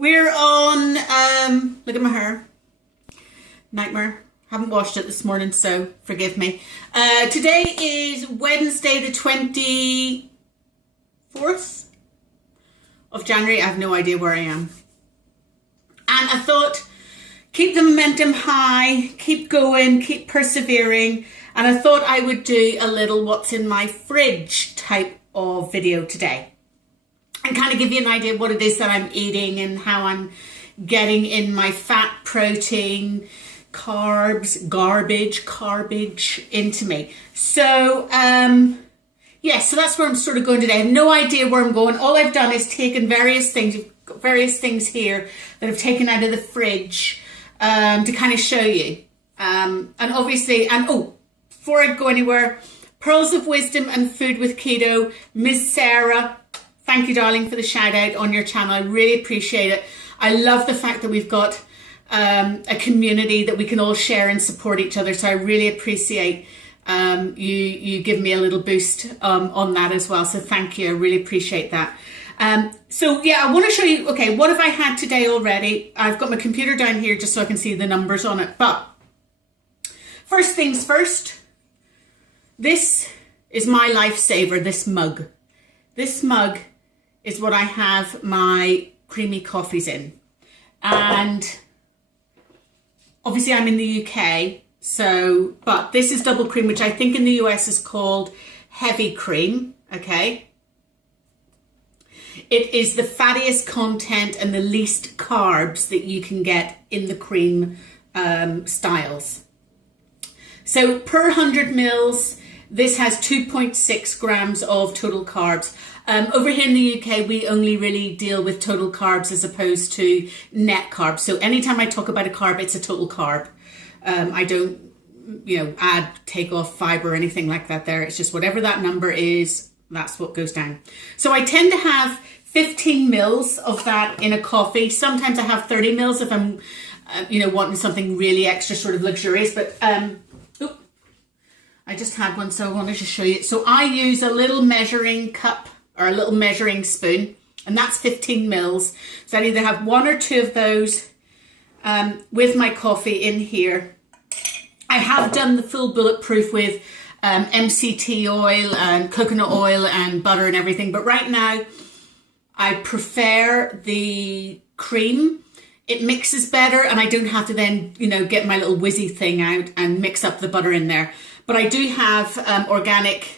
We're on, look at my hair. Nightmare. Haven't washed it this morning, so forgive me. Today is Wednesday the 24th of January. I have no idea where I am. And I thought, keep the momentum high, keep going, keep persevering. And I thought I would do a little what's in my fridge type of video today. And kind of give you an idea of what it is that I'm eating and how I'm getting in my fat, protein, carbs, garbage into me. So, so that's where I'm sort of going today. I have no idea where I'm going. All I've done is taken various things here that I've taken out of the fridge to kind of show you. And obviously, before I go anywhere, Pearls of Wisdom and Food with Keto, Ms. Sarah, thank you, darling, for the shout out on your channel. I really appreciate it. I love the fact that we've got a community that we can all share and support each other. So I really appreciate you give me a little boost on that as well. So thank you. I really appreciate that. I want to show you, okay, what have I had today already? I've got my computer down here just so I can see the numbers on it. But first things first, this is my lifesaver, this mug. This mug is what I have my creamy coffees in. And obviously I'm in the UK, but this is double cream, which I think in the US is called heavy cream, okay? It is the fattiest content and the least carbs that you can get in the cream styles. So per 100 mils, this has 2.6 grams of total carbs. Over here in the UK, we only really deal with total carbs as opposed to net carbs. So anytime I talk about a carb, it's a total carb. I don't, take off fiber or anything like that there. It's just whatever that number is, that's what goes down. So I tend to have 15 mils of that in a coffee. Sometimes I have 30 mils if I'm, wanting something really extra sort of luxurious. But I just had one, so I wanted to show you. So I use a little measuring cup or a little measuring spoon, and that's 15 mils. So I either have one or two of those with my coffee in here. I have done the full bulletproof with MCT oil and coconut oil and butter and everything, but right now I prefer the cream. It mixes better, and I don't have to then, get my little whizzy thing out and mix up the butter in there. But I do have organic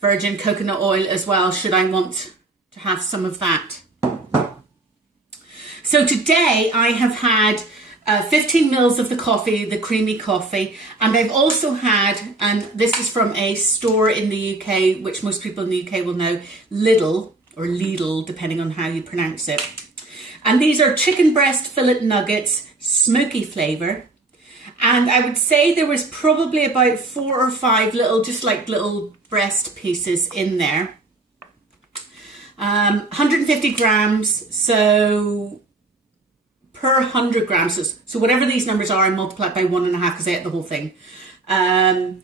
virgin coconut oil as well, should I want to have some of that. So today I have had 15 mils of the coffee, the creamy coffee, and I've also had, and this is from a store in the UK, which most people in the UK will know, Lidl, or Lidl, depending on how you pronounce it. And these are chicken breast fillet nuggets, smoky flavour. And I would say there was probably about 4 or 5 little breast pieces in there. 150 grams, so per 100 grams. So whatever these numbers are, I multiply it by 1.5 because I ate the whole thing. Fat,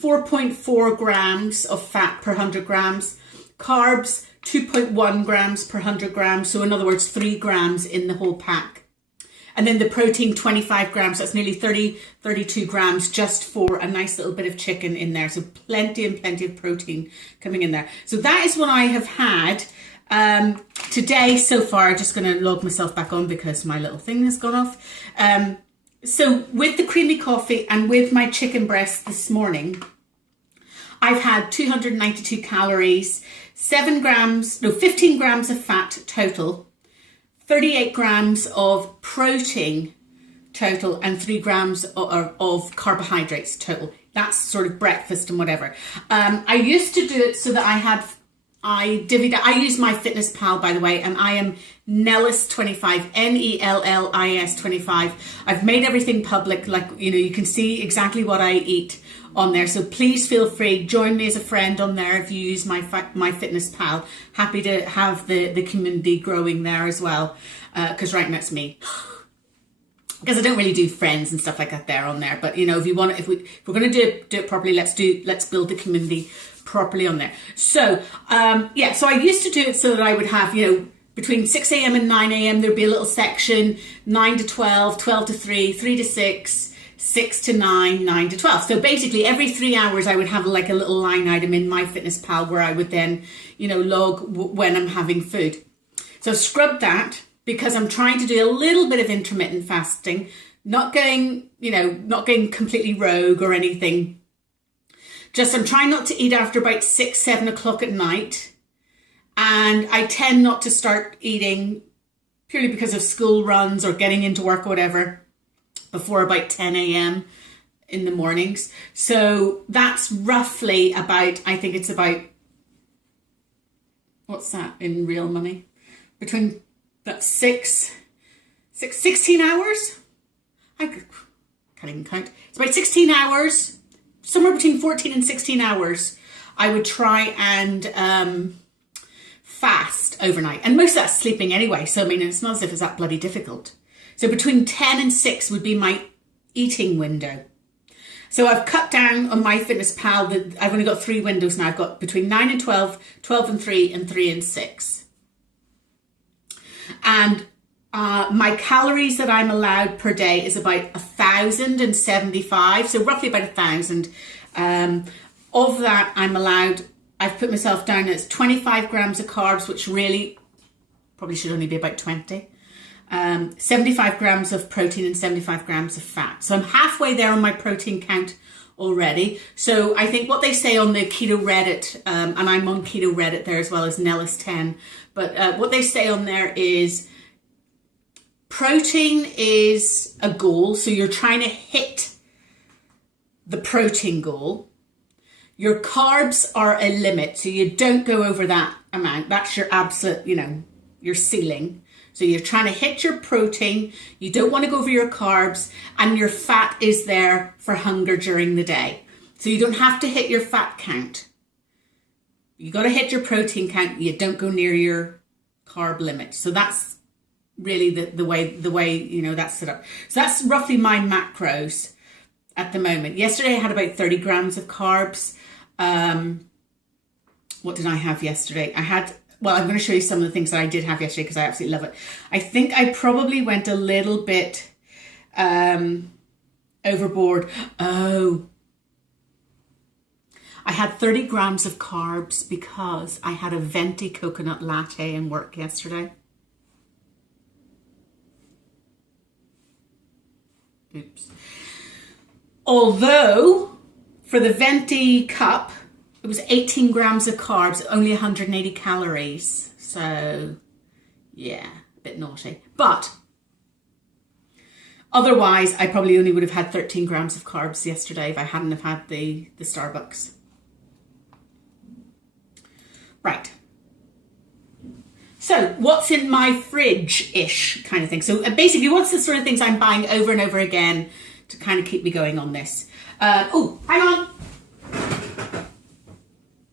4.4 grams of fat per 100 grams. Carbs, 2.1 grams per 100 grams. So in other words, 3 grams in the whole pack. And then the protein, 25 grams. That's nearly 32 grams just for a nice little bit of chicken in there. So plenty and plenty of protein coming in there. So that is what I have had today so far. Just going to log myself back on because my little thing has gone off. So with the creamy coffee and with my chicken breast this morning, I've had 292 calories, 15 grams of fat total, 38 grams of protein total, and 3 grams of carbohydrates total. That's sort of breakfast and whatever. I used to do it so that I divvied out. I use my Fitness Pal, by the way, and I am Nellis25, Nellis 25. I've made everything public, you can see exactly what I eat on there. So please feel free, join me as a friend on there if you use my Fitness Pal. Happy to have the community growing there as well, because right now it's me. Because I don't really do friends and stuff like that there on there. But if we're going to do it properly, let's build the community properly on there. So so I used to do it so that I would have between 6 a.m. and 9 a.m. there'd be a little section, 9 to 12, 12 to 3, 3 to 6, 6 to 9, 9 to 12. So basically every 3 hours I would have like a little line item in MyFitnessPal where I would then, you know, log when I'm having food. So I've scrubbed that because I'm trying to do a little bit of intermittent fasting, not going, you know, not going completely rogue or anything. Just I'm trying not to eat after about 6, 7 o'clock at night. And I tend not to start eating purely because of school runs or getting into work or whatever before about 10 a.m. in the mornings. So that's roughly about, I think it's about, what's that in real money? Between that 16 hours? I can't even count. It's about 16 hours, somewhere between 14 and 16 hours. I would try and fast overnight. And most of that's sleeping anyway. So, I mean, it's not as if it's that bloody difficult. So between 10 and 6 would be my eating window. So I've cut down on MyFitnessPal. I've only got 3 windows now. I've got between 9 and 12, 12 and 3, and 3 and 6. And my calories that I'm allowed per day is about 1,075. So roughly about 1,000. Of that, I've put myself down as 25 grams of carbs, which really probably should only be about 20. 75 grams of protein and 75 grams of fat. So I'm halfway there on my protein count already. So I think what they say on the Keto Reddit, and I'm on Keto Reddit there as well as Nellis10, but what they say on there is protein is a goal. So you're trying to hit the protein goal. Your carbs are a limit, so you don't go over that amount. That's your absolute, you know, your ceiling. So you're trying to hit your protein, you don't want to go over your carbs, and your fat is there for hunger during the day. So you don't have to hit your fat count. You got to hit your protein count, you don't go near your carb limit. So that's really the way, you know, that's set up. So that's roughly my macros at the moment. Yesterday I had about 30 grams of carbs. What did I have yesterday? Well, I'm going to show you some of the things that I did have yesterday because I absolutely love it. I think I probably went a little bit overboard. Oh, I had 30 grams of carbs because I had a venti coconut latte in work yesterday. Oops. Although for the venti cup, it was 18 grams of carbs, only 180 calories. So, yeah, a bit naughty. But otherwise, I probably only would have had 13 grams of carbs yesterday if I hadn't have had the Starbucks. Right. So, what's in my fridge-ish kind of thing? So, basically, what's the sort of things I'm buying over and over again to kind of keep me going on this? Oh, hang on.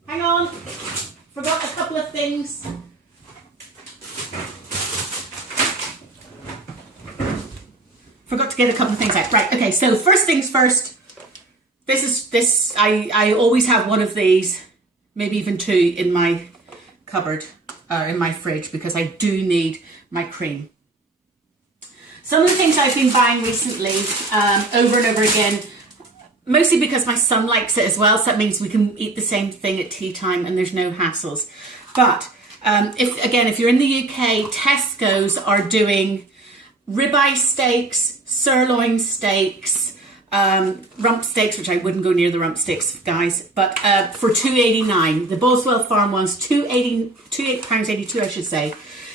Hang on, forgot a couple of things. Forgot to get a couple of things out. Right, okay, so first things first, I always have one of these, maybe even 2 in my cupboard, in my fridge, because I do need my cream. Some of the things I've been buying recently, over and over again, mostly because my son likes it as well, so that means we can eat the same thing at tea time and there's no hassles. But if you're in the UK, Tesco's are doing ribeye steaks, sirloin steaks, rump steaks, which I wouldn't go near the rump steaks, guys, but for £2.89. The Boswell Farm one's £8.82, I should say.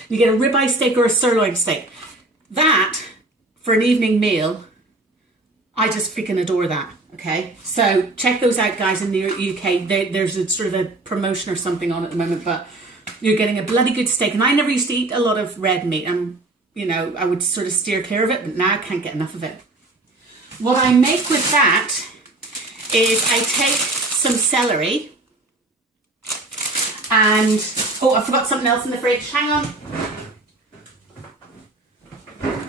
You get a ribeye steak or a sirloin steak. That, for an evening meal, I just freaking adore that. Okay, so check those out, guys, in the UK. There's a sort of a promotion or something on at the moment, but you're getting a bloody good steak. And I never used to eat a lot of red meat. I would sort of steer clear of it, but now I can't get enough of it. What I make with that is I take some celery and, oh, I forgot something else in the fridge. Hang on.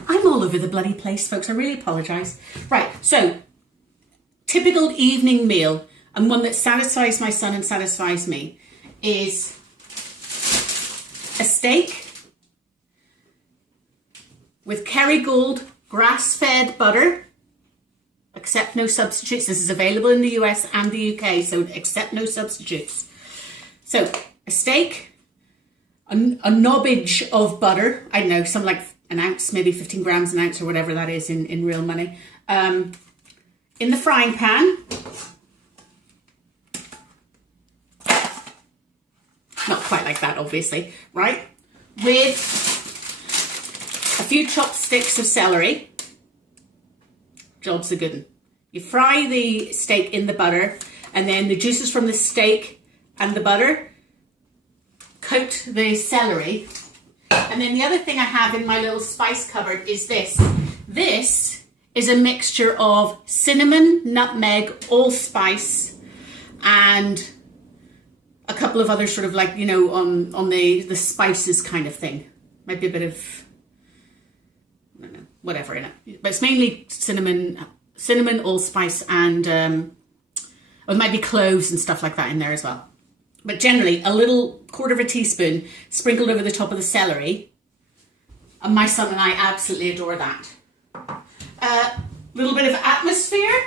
I'm all over the bloody place, folks. I really apologise. Right, so typical evening meal, and one that satisfies my son and satisfies me, is a steak, 2 with Kerrygold grass-fed butter. Accept no substitutes. This is available in the US and the UK, so accept no substitutes. So a steak, a knobbage of butter, I don't know, something like an ounce, maybe 15 grams an ounce or whatever that is in real money. In the frying pan. Not quite like that, obviously, right? With a few chopped sticks of celery. Job's a good one. You fry the steak in the butter, and then the juices from the steak and the butter coat the celery. And then the other thing I have in my little spice cupboard is this. This is a mixture of cinnamon, nutmeg, allspice, and a couple of other sort of like, you know, on the spices kind of thing. Might be a bit of, I don't know, whatever in it. But it's mainly cinnamon, allspice, and or there might be cloves and stuff like that in there as well. But generally, a little quarter of a teaspoon sprinkled over the top of the celery. And my son and I absolutely adore that. A little bit of atmosphere.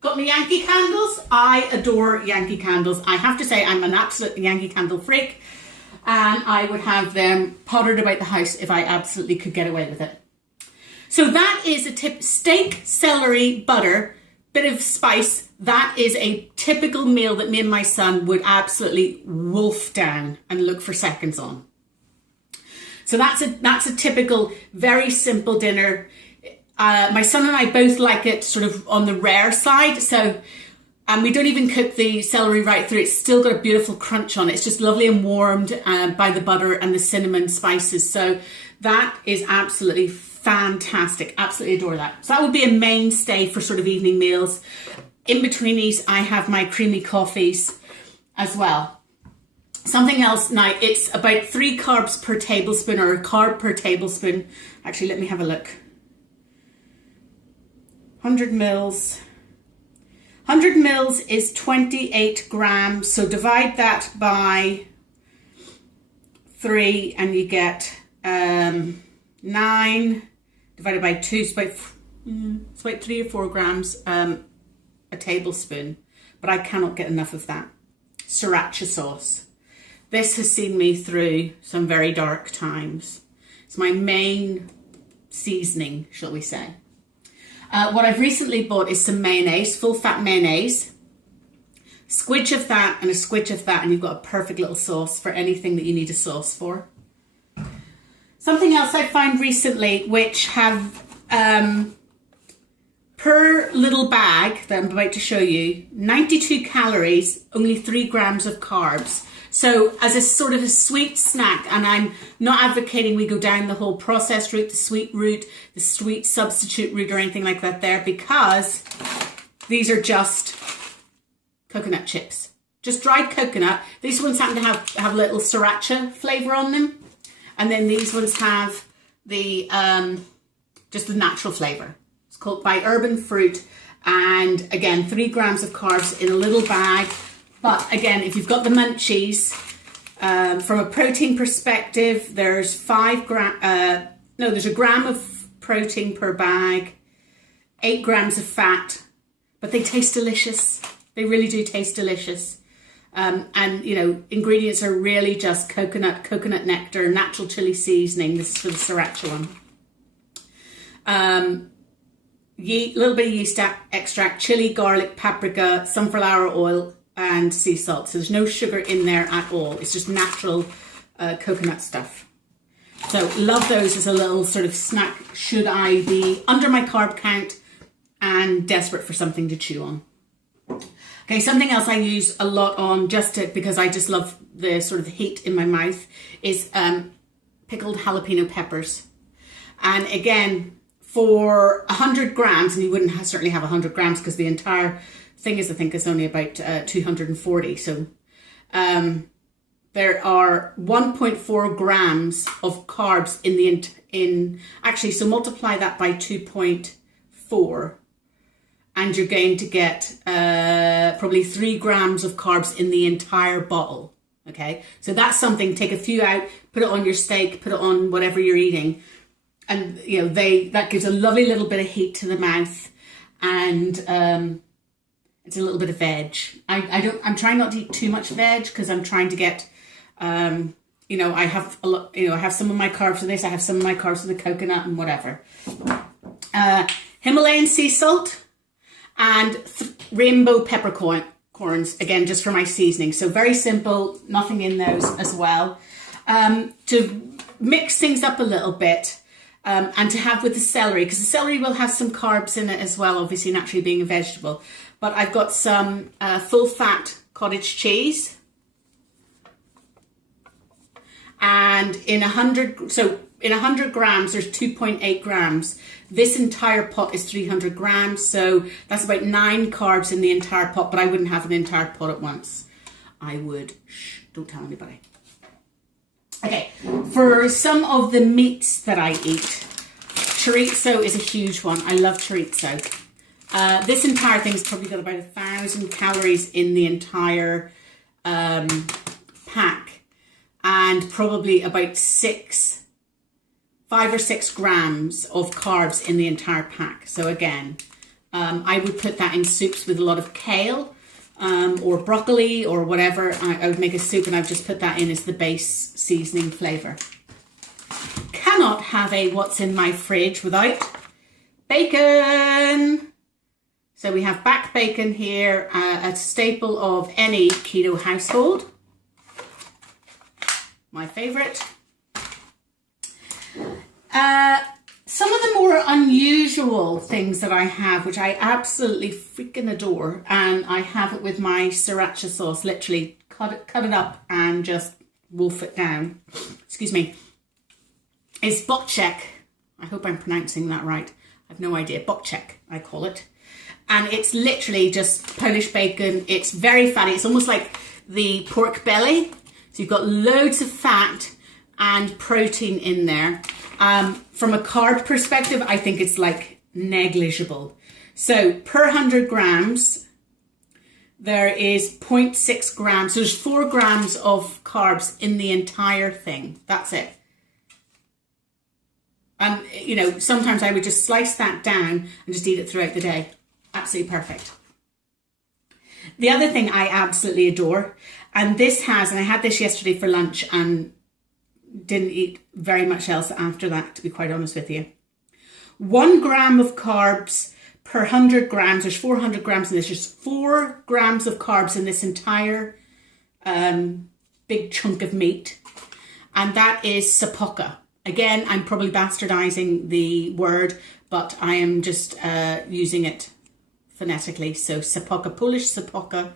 Got my Yankee candles. I adore Yankee candles. I have to say I'm an absolute Yankee candle freak, and I would have them pottered about the house if I absolutely could get away with it. So that is a tip. Steak, celery, butter, bit of spice. That is a typical meal that me and my son would absolutely wolf down and look for seconds on. So that's a typical, very simple dinner. My son and I both like it sort of on the rare side. So, and we don't even cook the celery right through. It's still got a beautiful crunch on it. It's just lovely and warmed by the butter and the cinnamon spices. So that is absolutely fantastic. Absolutely adore that. So that would be a mainstay for sort of evening meals. In between these, I have my creamy coffees as well. Something else now, it's about 3 carbs per tablespoon, or a carb per tablespoon. Actually, let me have a look. 100 mils. 100 mils is 28 grams. So divide that by 3 and you get 9 divided by 2. It's about 3 or 4 grams a tablespoon. But I cannot get enough of that. Sriracha sauce. This has seen me through some very dark times. It's my main seasoning, shall we say. What I've recently bought is some mayonnaise, full fat mayonnaise. Squidge of that and a squidge of that, and you've got a perfect little sauce for anything that you need a sauce for. Something else I found recently, which have per little bag that I'm about to show you, 92 calories, only 3 grams of carbs. So as a sort of a sweet snack, and I'm not advocating we go down the whole processed route, the sweet route, the sweet substitute route or anything like that there, because these are just coconut chips. Just dried coconut. These ones happen to have a little sriracha flavour on them. And then these ones have the just the natural flavour. It's called by Urban Fruit. And again, 3 grams of carbs in a little bag. But again, if you've got the munchies, from a protein perspective, there's there's a gram of protein per bag, 8 grams of fat, but they taste delicious. They really do taste delicious. And you know, ingredients are really just coconut nectar, natural chili seasoning. This is for the sriracha one. Little bit of yeast extract, chili, garlic, paprika, sunflower oil, and sea salt. So there's no sugar in there at all. It's just natural coconut stuff. So love those as a little sort of snack should I be under my carb count and desperate for something to chew on. Okay, something else I use a lot on because I just love the sort of heat in my mouth is pickled jalapeno peppers. And again, for 100 grams, and you wouldn't certainly have 100 grams because the entire thing is, I think, is only about 240. So there are 1.4 grams of carbs actually, so multiply that by 2.4 and you're going to get probably 3 grams of carbs in the entire bottle. Okay, so that's something, take a few out, put it on your steak, put it on whatever you're eating. And, you know, that gives a lovely little bit of heat to the mouth, and it's a little bit of veg. I'm trying not to eat too much veg because I'm trying to get, you know, I have a lot, you know, I have some of my carbs with this, I have some of my carbs with the coconut and whatever. Himalayan sea salt and rainbow peppercorns, again, just for my seasoning. So very simple, nothing in those as well. To mix things up a little bit, and to have with the celery, because the celery will have some carbs in it as well, obviously naturally being a vegetable. But I've got some full fat cottage cheese. And in 100 grams, there's 2.8 grams. This entire pot is 300 grams, so that's about 9 carbs in the entire pot, but I wouldn't have an entire pot at once. I would, don't tell anybody. Okay, for some of the meats that I eat, chorizo is a huge one. I love chorizo. This entire thing's probably got about 1,000 calories in the entire pack, and probably about 5 or 6 grams of carbs in the entire pack. So again, I would put that in soups with a lot of kale, or broccoli or whatever. I would make a soup and I've just put that in as the base seasoning flavour. Cannot have a what's in my fridge without bacon. So we have back bacon here, a staple of any keto household. My favourite. Some of the more unusual things that I have, which I absolutely freaking adore, and I have it with my sriracha sauce, literally cut it up and just wolf it down, excuse me, is bokchek. I hope I'm pronouncing that right. I have no idea. Bokchek, I call it. And it's literally just Polish bacon. It's very fatty. It's almost like the pork belly. So you've got loads of fat and protein in there. From a carb perspective, I think it's like negligible. So per 100 grams, there is 0.6 grams. So there's 4 grams of carbs in the entire thing. That's it. And, you know, sometimes I would just slice that down and just eat it throughout the day. Absolutely perfect. The other thing I absolutely adore, and this has, and I had this yesterday for lunch and didn't eat very much else after that, to be quite honest with you. 1 gram of carbs per 100 grams. There's 400 grams in this. There's 4 grams of carbs in this entire big chunk of meat. And that is sapoka. Again, I'm probably bastardizing the word, but I am just using it phonetically. So sapoka, Polish sapoka.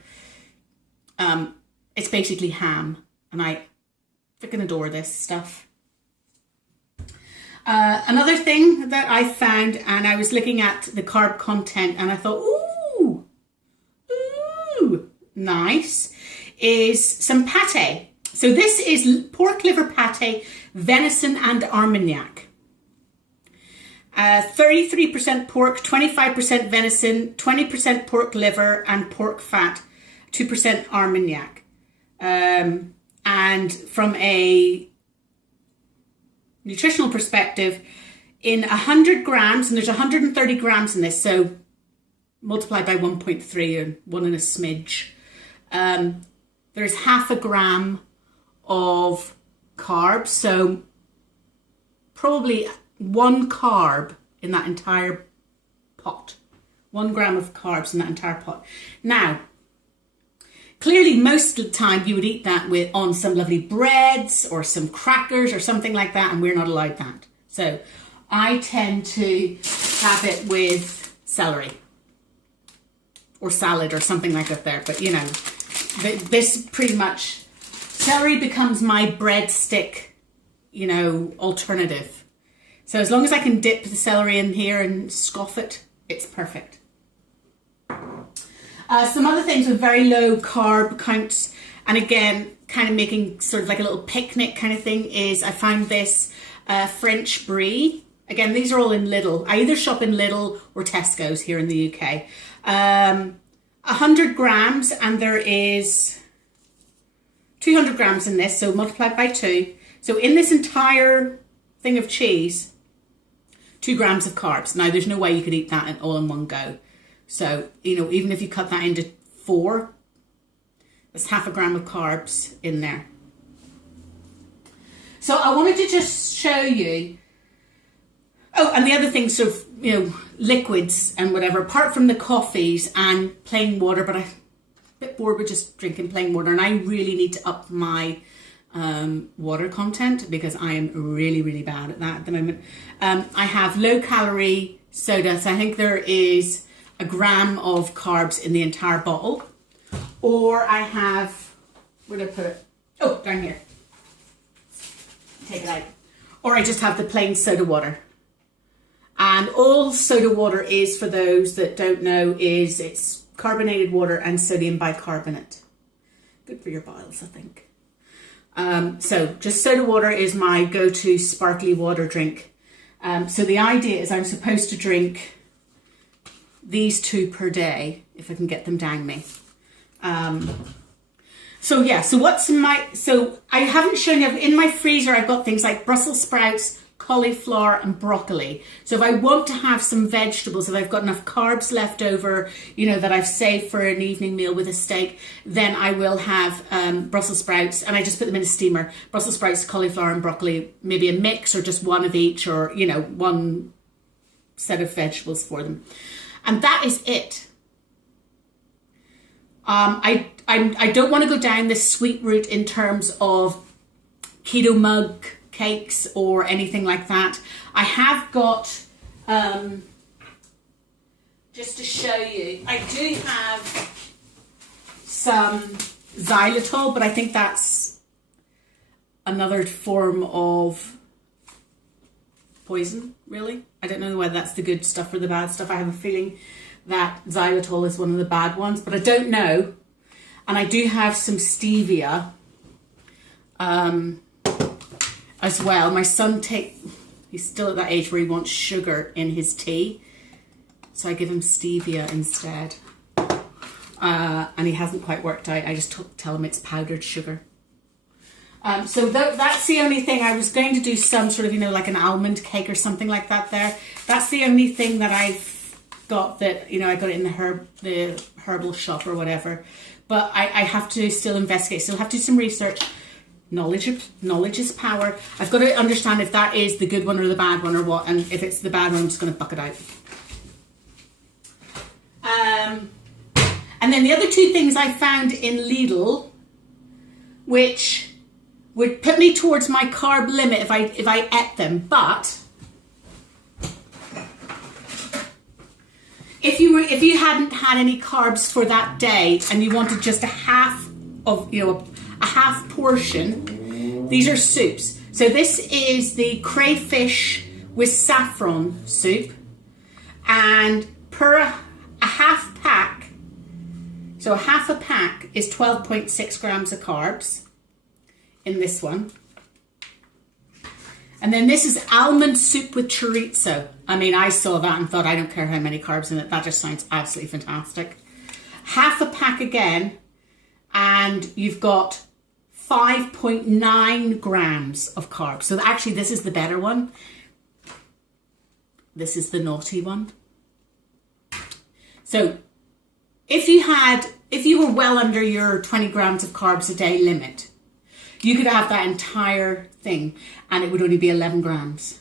It's basically ham. And I freaking adore this stuff. Another thing that I found, and I was looking at the carb content and I thought, ooh, nice, is some pate. So this is pork liver pate, venison and Armagnac. 33% pork, 25% venison, 20% pork liver and pork fat, 2% Armagnac. And from a nutritional perspective, in 100 grams, and there's 130 grams in this, so multiply by 1.3 and 1 and a smidge, there's 0.5 gram of carbs, so probably 1 carb in that entire pot. 1 gram of carbs in that entire pot. Now, clearly, most of the time you would eat that on some lovely breads or some crackers or something like that, and we're not allowed that. So I tend to have it with celery or salad or something like that there. But, you know, this pretty much, celery becomes my breadstick, you know, alternative. So as long as I can dip the celery in here and scoff it, it's perfect. Some other things with very low carb counts, and again, kind of making sort of like a little picnic kind of thing, is I found this French brie. Again, these are all in Lidl. I either shop in Lidl or Tesco's here in the UK. 100 grams, and there is 200 grams in this, so multiplied by 2. So in this entire thing of cheese, 2 grams of carbs. Now, there's no way you could eat that all in one go. So, you know, even if you cut that into 4, there's half a gram of carbs in there. So I wanted to just show you. Oh, and the other thing, so, you know, liquids and whatever, apart from the coffees and plain water, but I'm a bit bored with just drinking plain water, and I really need to up my water content because I am really, really bad at that at the moment. I have low calorie soda, so I think there is a gram of carbs in the entire bottle. Or I have, where did I put it? Oh, down here. Take it out. Or I just have the plain soda water. And all soda water is, for those that don't know, is it's carbonated water and sodium bicarbonate. Good for your bowels, I think. So just soda water is my go-to sparkly water drink. So the idea is I'm supposed to drink these 2 per day, if I can get them down me. So yeah, so I haven't shown you, in my freezer I've got things like Brussels sprouts, cauliflower and broccoli. So if I want to have some vegetables, if I've got enough carbs left over, you know, that I've saved for an evening meal with a steak, then I will have Brussels sprouts, and I just put them in a steamer. Brussels sprouts, cauliflower and broccoli, maybe a mix or just one of each, or, you know, one set of vegetables for them. And that is it. I don't want to go down this sweet route in terms of keto mug cakes or anything like that. I have got, just to show you, I do have some xylitol, but I think that's another form of poison, really. I don't know whether that's the good stuff or the bad stuff. I have a feeling that xylitol is one of the bad ones, but I don't know. And I do have some stevia as well. My son he's still at that age where he wants sugar in his tea, so I give him stevia instead. And he hasn't quite worked out. I just tell him it's powdered sugar. So that's the only thing. I was going to do some sort of, you know, like an almond cake or something like that there. That's the only thing that I've got that, you know, I got it in the herbal shop or whatever. But I have to still investigate, still have to do some research. Knowledge is power. I've got to understand if that is the good one or the bad one or what. And if it's the bad one, I'm just going to buck it out. And then the other 2 things I found in Lidl, which would put me towards my carb limit if I ate them. But if you hadn't had any carbs for that day and you wanted just a half of, you know, a half portion, these are soups. So this is the crayfish with saffron soup, and per a half pack, so half a pack is 12.6 grams of carbs in this one. And then this is almond soup with chorizo. I mean, I saw that and thought, I don't care how many carbs in it. That just sounds absolutely fantastic. Half a pack again, and you've got 5.9 grams of carbs. So actually, this is the better one. This is the naughty one. So if you were well under your 20 grams of carbs a day limit, you could have that entire thing and it would only be 11 grams.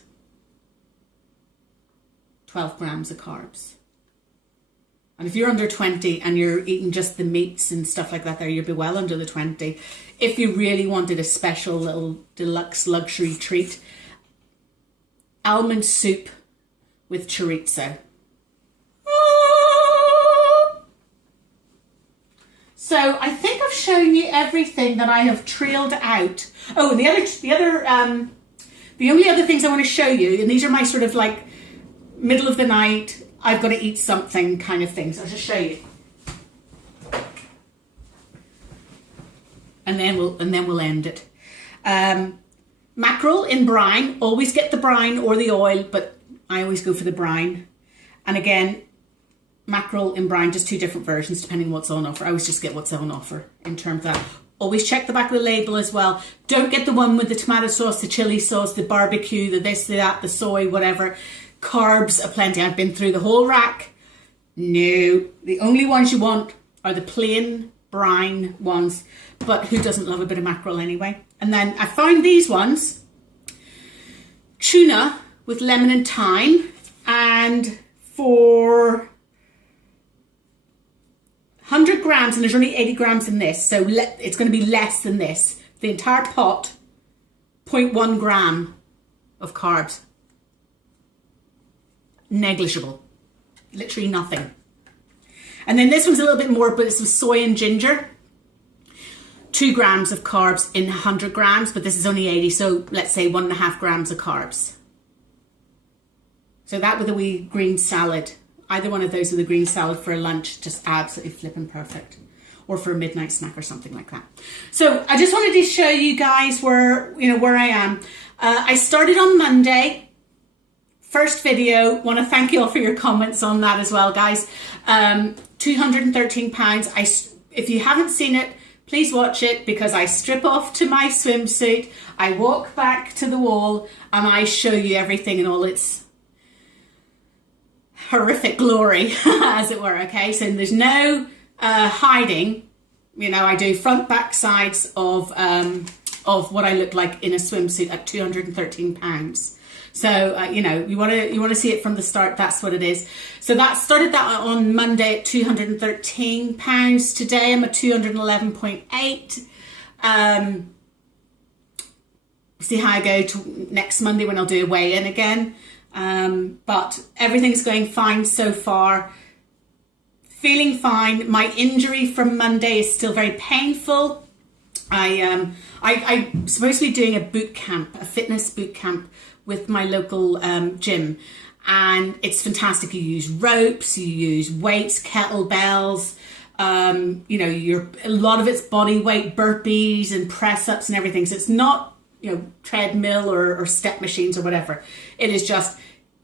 12 grams of carbs. And if you're under 20 and you're eating just the meats and stuff like that there, you'd be well under the 20. If you really wanted a special little deluxe luxury treat, almond soup with chorizo. So I think I've shown you everything that I have trailed out. Oh, and the only other things I want to show you, and these are my sort of like middle of the night, I've got to eat something kind of things. I'll just show you. And then we'll end it. Mackerel in brine. Always get the brine or the oil, but I always go for the brine. And again, mackerel in brine, just two different versions depending on what's on offer. I always just get what's on offer in terms of that. Always check the back of the label as well. Don't get the one with the tomato sauce, the chili sauce, the barbecue, the this, the that, the soy, whatever. Carbs aplenty. I've been through the whole rack. No, the only ones you want are the plain brine ones. But who doesn't love a bit of mackerel anyway? And then I found these ones. Tuna with lemon and thyme. And for 100 grams, and there's only 80 grams in this, so it's going to be less than this. The entire pot, 0.1 gram of carbs. Negligible. Literally nothing. And then this one's a little bit more, but it's with soy and ginger. 2 grams of carbs in 100 grams, but this is only 80, so let's say 1.5 grams of carbs. So that with a wee green salad. Either one of those with a green salad for a lunch, just absolutely flipping perfect. Or for a midnight snack or something like that. So I just wanted to show you guys where I am. I started on Monday. First video. Want to thank you all for your comments on that as well, guys. 213 pounds. If you haven't seen it, please watch it, because I strip off to my swimsuit, I walk back to the wall, and I show you everything in all its horrific glory, as it were, okay? So there's no hiding. I do front, back, sides of what I look like in a swimsuit at 213 pounds. So, you want to see it from the start. That's what it is. So that started that on Monday at 213 pounds. Today I'm at 211.8. See how I go to next Monday when I'll do a weigh-in again. But everything's going fine so far. Feeling fine. My injury from Monday is still very painful. I'm supposed to be doing a boot camp, a fitness boot camp with my local gym, and it's fantastic. You use ropes, you use weights, kettlebells. A lot of it's body weight burpees and press ups and everything. So it's not treadmill or step machines or whatever. It is just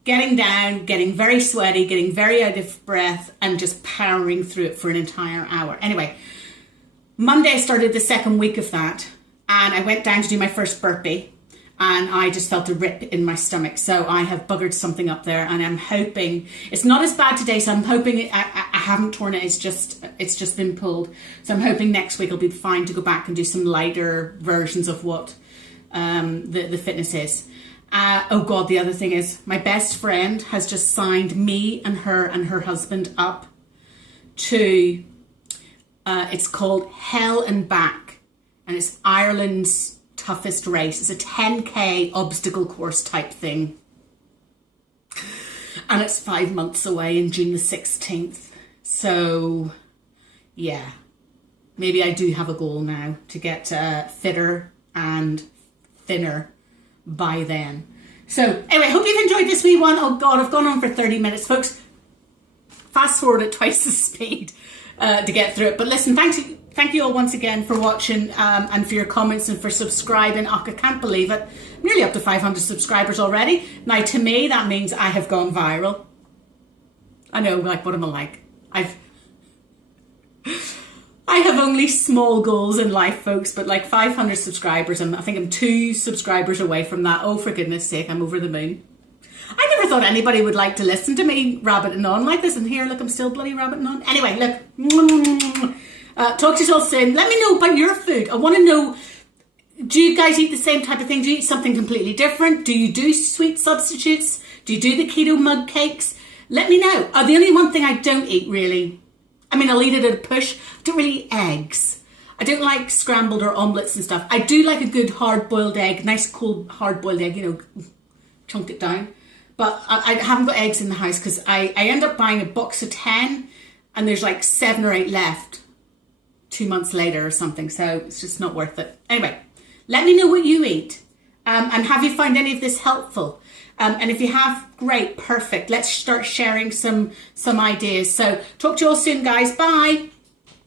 getting down, getting very sweaty, getting very out of breath, and just powering through it for an entire hour. Anyway, Monday I started the second week of that, and I went down to do my first burpee, and I just felt a rip in my stomach. So I have buggered something up there, and I'm hoping it's not as bad today. So I'm hoping I haven't torn it. It's just been pulled. So I'm hoping next week I'll be fine to go back and do some lighter versions of what the fitness is. Oh God, the other thing is my best friend has just signed me and her husband up to, it's called Hell and Back, and it's Ireland's toughest race. It's a 10K obstacle course type thing. And it's 5 months away in June the 16th. So yeah, maybe I do have a goal now to get fitter and thinner by then. So anyway, hope you've enjoyed this wee one. Oh God, I've gone on for 30 minutes, folks. Fast forward at twice the speed to get through it. But listen, thank you all once again for watching and for your comments and for subscribing. Oh, I can't believe it. I'm nearly up to 500 subscribers already. Now, to me, that means I have gone viral. I know, like, what am I like? I have only small goals in life, folks, but like 500 subscribers, and I think I'm 2 subscribers away from that. Oh, for goodness sake, I'm over the moon. I never thought anybody would like to listen to me rabbiting on like this, and here, look, I'm still bloody rabbiting on. Anyway, look, talk to you all soon. Let me know about your food. I want to know, do you guys eat the same type of thing? Do you eat something completely different? Do you do sweet substitutes? Do you do the keto mug cakes? Let me know. The only one thing I don't eat, really, I mean, I'll eat it at a push. I don't really eat eggs. I don't like scrambled or omelettes and stuff. I do like a good hard-boiled egg, nice cold hard-boiled egg, chunk it down. But I haven't got eggs in the house because I end up buying a box of 10 and there's like 7 or 8 left 2 months later or something. So it's just not worth it. Anyway, let me know what you eat. And have you found any of this helpful? And if you have, great, perfect. Let's start sharing some ideas. So talk to you all soon, guys. Bye.